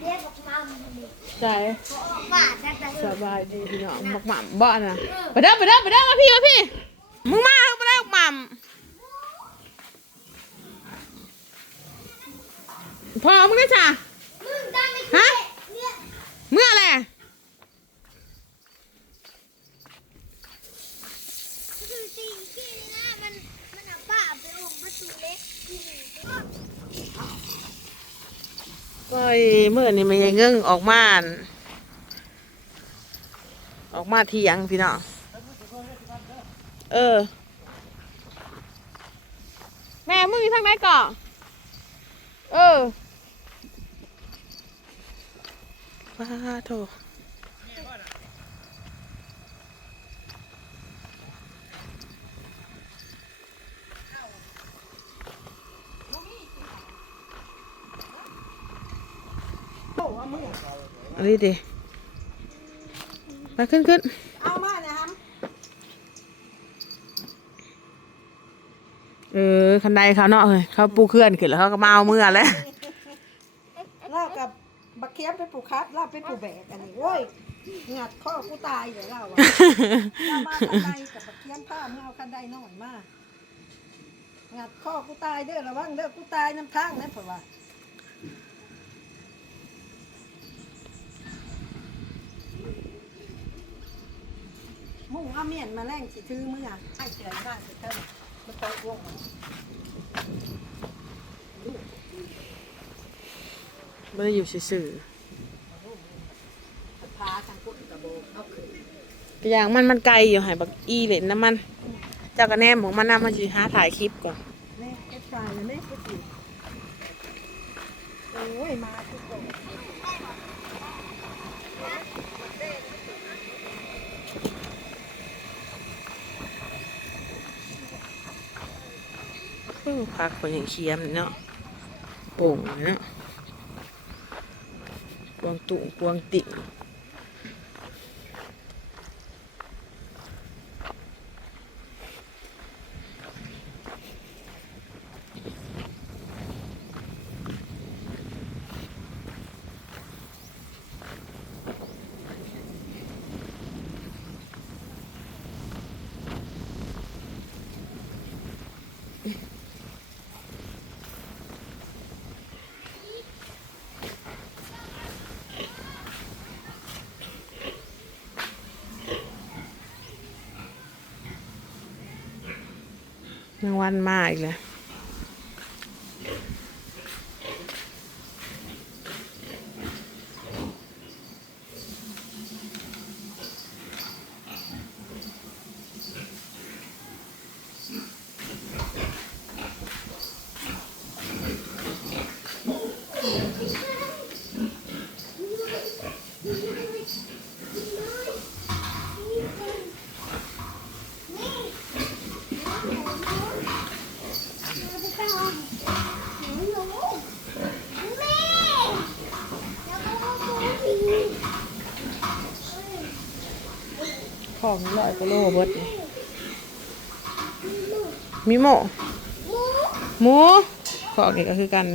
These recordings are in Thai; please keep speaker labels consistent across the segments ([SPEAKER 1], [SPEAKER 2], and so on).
[SPEAKER 1] เรียกบอกมาเลย
[SPEAKER 2] ใจ
[SPEAKER 1] เขาออกบาทได้แต่
[SPEAKER 2] สบายดีพี่น้องบักหม่ำบ้านนะไปเด้อไปเด้อไปเด้อมาพี่มาพี่มึงมาเอาไปแล้วหม่ำพอมึงได้จ้ะ
[SPEAKER 1] มึงได้ไม่
[SPEAKER 2] ฮะ
[SPEAKER 1] เนี่ย
[SPEAKER 2] เมื่อไหร
[SPEAKER 1] คือตีขี้นี่นะมันมันเอาป้าไปอมประตูเล็กที่หนึ่ง
[SPEAKER 2] ก็เมื่อนี่มันยังเงื่งออกมาอั่นออกมาเที่ยงพี่น้องเออ แม่มึงอยู่ทางไหนก่อนเออว้าโถ อันนี้ดิมาขึ้นขึ้น
[SPEAKER 3] เอามาเนี่ยครับ
[SPEAKER 2] เออคันใดเขาเนาะเฮ้ยเขาปูเคลื่อนขึ้นแล้วเขาก็มาเอาเมื่อแล้ว
[SPEAKER 3] เล่ากับบักเคียมไปปลูกคัดเล่าไปปลูกแบกอันนี้โอ้ยงัดข้อกูตายเดี๋ยวเล่าอะเล่ามาคันใดกับบักเคียมผ้ามึงเอาคันใดหน่อยมางัดข้อกูตายเด้อระวังเด้อกูตายน้ำทางนะเพราะว่า มุ่งเอาเมียนมาแรงสิถือมืออะให้เจอบ้านสิเท่ามันตกวงมา
[SPEAKER 2] ไม่ได้อยู่ซื่อ
[SPEAKER 3] พาทางกุฎกระโบกเอาขึ้น
[SPEAKER 2] ๆแต่อย่างมันมันไกลอยู่ใหายบักอีเหล่นน้ำมัน เจ้ากระแนมของมันนำมาจีหาถ่ายคลิปก่อน
[SPEAKER 3] แม่เอ็ดไฟเลยแม่เอ็ดอยู่โอ้ยมาทุกคน
[SPEAKER 2] เออ พักคนอย่างเคียมเนาะโป่งเนาะกวงตุ่งกวงติ่ง กลางวันมาอีกแล้ว ร้อยกิโลเบิดนี่มีหมูหมูของนี่ก็คือกัน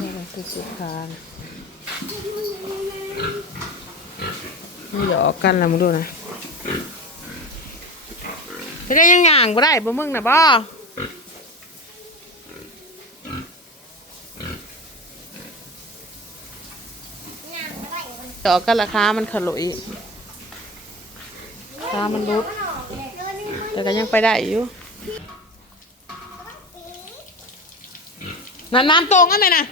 [SPEAKER 2] นี่ก็คือสุดทางนี่หยอกกันแล้วมึงดูนะที่ได้ยังย่างบ่ได้บ่มึงนะบ่ ดอกกันราคามันขลุยราคามันลดแต่ก็ยังไปได้อยู่น้ำน้ำตรงอันไหนนะ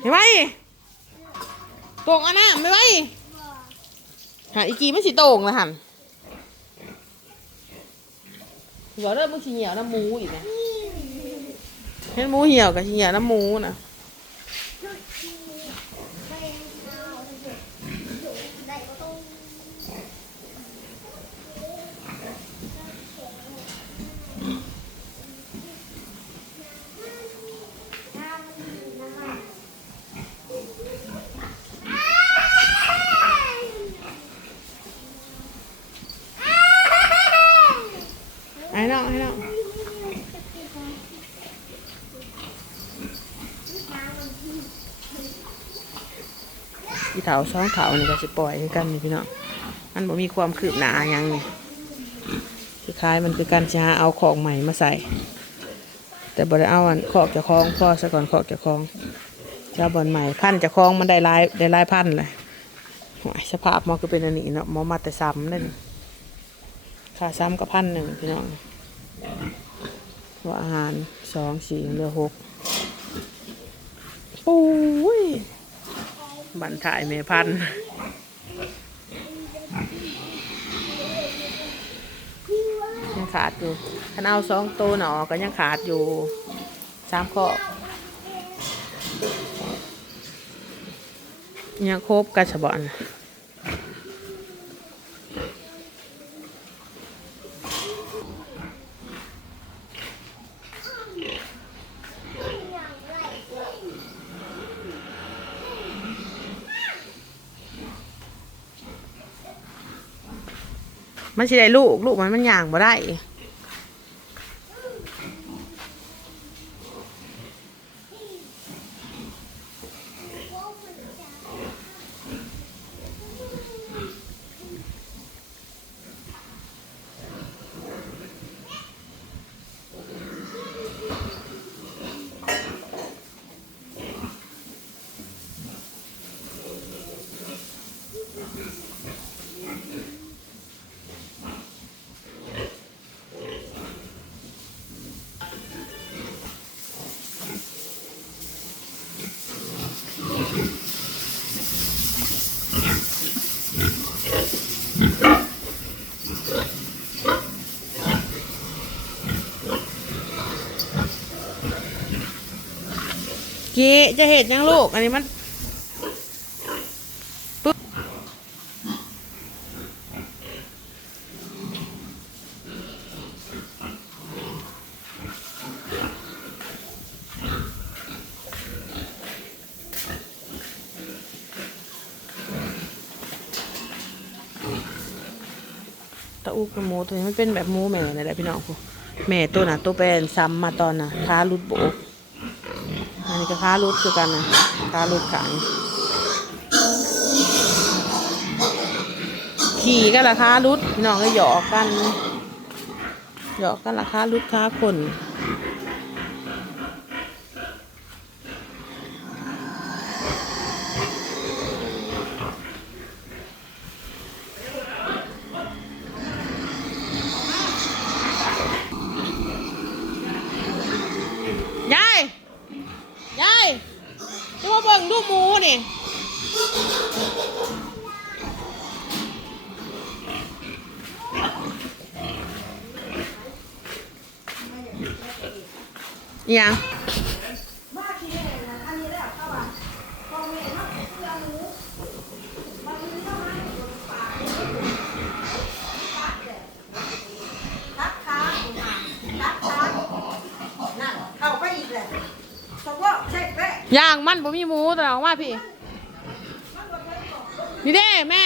[SPEAKER 2] เห็นไหมตรงอันน่ะไม่ไหมหาอีกีไม่สิตรงนะหันเดี๋ยวเริ่มมึงสิเหี่ยวน้ำมูอีกนะเห็นมูเหี่ยวกับสิเหี่ยวน้ำมูนะ ให้น้องให้น้องอีเถาสองเถานี่ก็สิปล่อยให้กันนี่พี่น้องมันบ่มีความคืบหน้ายังนี่คล้ายมันคือการจะหาเอาของใหม่มาใส่ แต่บ่ได้เอาอันขอกจะคล้องพ่อซะก่อนขอกจะคล้องเจ้าบอลใหม่พันจะคล้องมันได้ลายได้ลายพันเลยสภาพหมอคือเป็นอันนี้เนาะหมอมาแต่ซ้ำเลยนี่ค่าซ้ำก็พันหนึ่งพี่น้อง ว่าอาหารสองสี่เหลือหกโอ้ยบันถ่ายเมพันยังขาดอยู่คันเอาสองตัวหนอก็ยังขาดอยู่สามข้อยังครบกันฉบอน มันสิได้ลูก ลูกมันมันย่างบ่ได้ กีจะเห็ดยังลูก อันนี้มันปึ๊บตะอุกกับหมูตัวนี้มันเป็นแบบหมูแม่นี่แหละพี่น้องพวกแม่ตัวน่ะ ตัวเป็นซ้ำมาตอนน่ะท้ารุดโบก อันนี้ก็ค้ารุดคือกันนะค้ารุดขายขี่ก็ราคารุดน้องก็หยอกกันหยอกกันราคารุดค้าคน ย
[SPEAKER 3] สมว่าเช็คแม่
[SPEAKER 2] ย่างมันบ่มีหมูแต่ออกมาพี่ นี่เด้แม่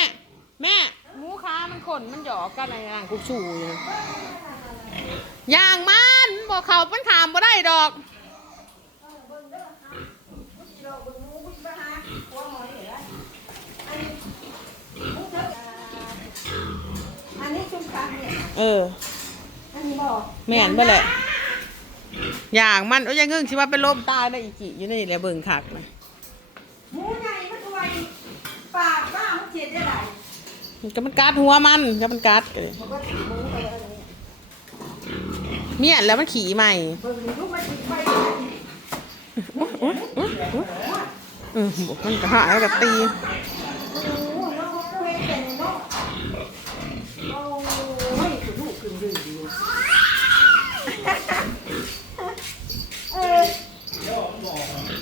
[SPEAKER 2] แม่ หมูค้ามันขนมันหยอกกันอะไรอย่างกุกชูอยู่นะ ย่างมันบอกเขามันขามบ่ได้ดอก
[SPEAKER 3] อันนี้ชุ่มคันเนี่ย
[SPEAKER 2] เออ
[SPEAKER 3] อันนี้บอก
[SPEAKER 2] แม่นบ่แหละอย่างมันโอ้ยยังงึ่งสิว่าเป็นลมตายได้อีกกี่อยู่ในนี่แหละเบิ่งคักเลย
[SPEAKER 3] หมูใหญ่มันตัวปากบ้ามันเจ็ดได้ไหน
[SPEAKER 2] มันก็มันกัดหัวมันก็มันกัดกันเลย
[SPEAKER 3] มันก็ถือหมูไปแล้ว เนี่ย
[SPEAKER 2] เมียแล้วมันขี่ใหม่
[SPEAKER 3] เบิ่งลูกมันติดไป
[SPEAKER 2] เออบอกมันก็หายแล้วก็ตี
[SPEAKER 3] โอ้โหน้องเขาเห็นแต่เนาะโอ้ยคือลูกคือดื้ออยู่เออ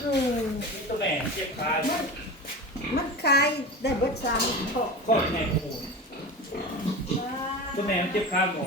[SPEAKER 3] อืม
[SPEAKER 4] ตัวแม่เจ็บขา
[SPEAKER 3] มันคลายได้เบิดซ้ำพอ
[SPEAKER 4] ก็แม่กูตัวแม่มันเจ็บขาหมอ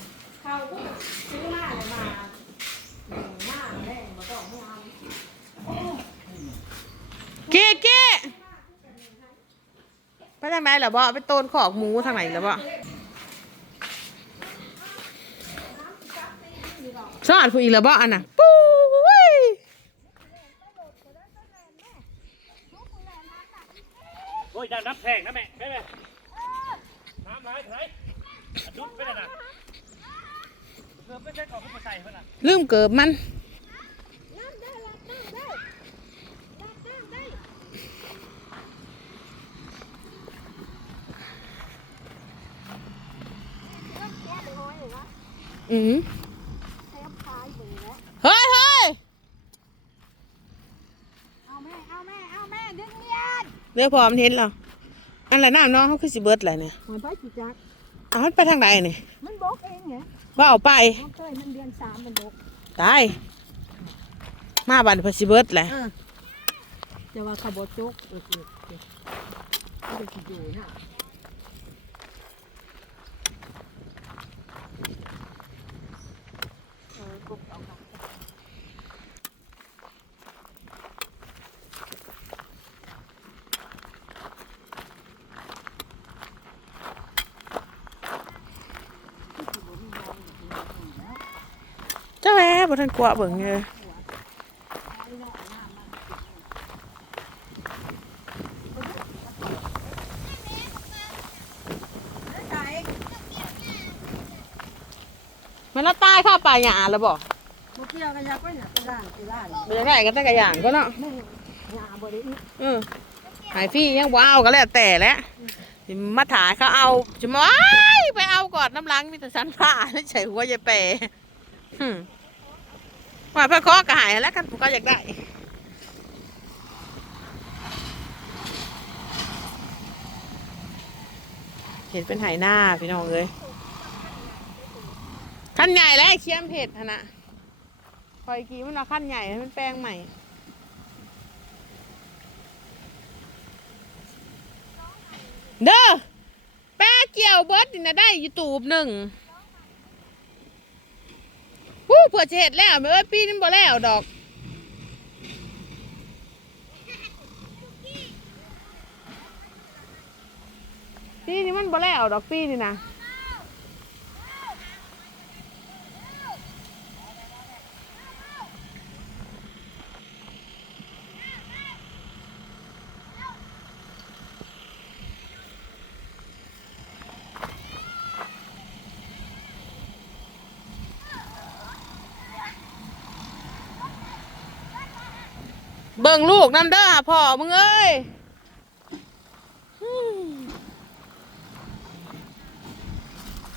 [SPEAKER 3] ไป
[SPEAKER 4] ทา
[SPEAKER 3] งไห
[SPEAKER 2] นเหรอบ่ไปโตนขอกหมูทางไหนเหรอบ่สอนผู้อีกเหรอบ่อันน่ะปุ้ย
[SPEAKER 4] โอ้ยน้ำน้ำแพงนะแม่ไปไหมน้ำไหลไหลอัดดุดไปเลยนะเกือบไม่ใช่ของผู้ใส่เพื่อนน่ะ
[SPEAKER 2] ลืมเกิบมัน
[SPEAKER 1] น้ำได้รับน้ำได้รับน้ำได้
[SPEAKER 2] อือเฮ้ยเฮ้ย
[SPEAKER 1] เอาแม่เอาแม่เอาแม่ดึงเรียน
[SPEAKER 2] เรือพร้อมเห็นแล้วอันละน้ำน้องเขาคือสิเบิดแหละเนี่ย
[SPEAKER 3] มันไปจีจัก
[SPEAKER 2] เอามันไปทางไหนนี่
[SPEAKER 3] มันบกเองไง
[SPEAKER 2] ว่าเอาไป
[SPEAKER 3] มันเคยมันเดือนสามมันบก
[SPEAKER 2] ตายมาบันเพนสิเบิดแหละ
[SPEAKER 3] จะว่าขบวจุกเออเออเออมันจะอยู่นะ
[SPEAKER 2] บ่ทันกลัวเบิ่งเลย
[SPEAKER 3] ใช่
[SPEAKER 2] มันน่าตายเข้าป่าหญ้าแล้วบ่
[SPEAKER 3] บุเกี่ยวกันยักษ์ไว้เนี่ยเป็นล้านเป็นล้าน
[SPEAKER 2] มันจะได้กันแต่กระอย่างก็เนาะ
[SPEAKER 3] ไม่ยาบริอิ
[SPEAKER 2] เออหายพี่ยังบ่เอาก็แล้วแต่แหล้วสิมาถ่ายเขาเอาจะมาว้ายไปเอาก่อนน้ำล้างมีแต่สันผ้าไม่ใช่หัวยายแปรหึ่ม ว่าพระคอก็หายแล้วกันผมก็อยากได้เห็นเป็นไหหน้าพี่น้องเลยขั้นใหญ่แล้วเคียมเผ็ดนะคอยกีมันเอาขั้นใหญ่ให้มันแปลงใหม่เด้อแป้เกี่ยวเบิร์ดนี่นะได้ยูทูบหนึ่ง เผื่อจะเห็ดแล้วไม่ว่าปีนี้บ่แล้วดอกปีนี้มันบ่แล้วดอกปีนี่นะ เบิ่งลูกน้ำเด้อพ่อมึงเอ้ย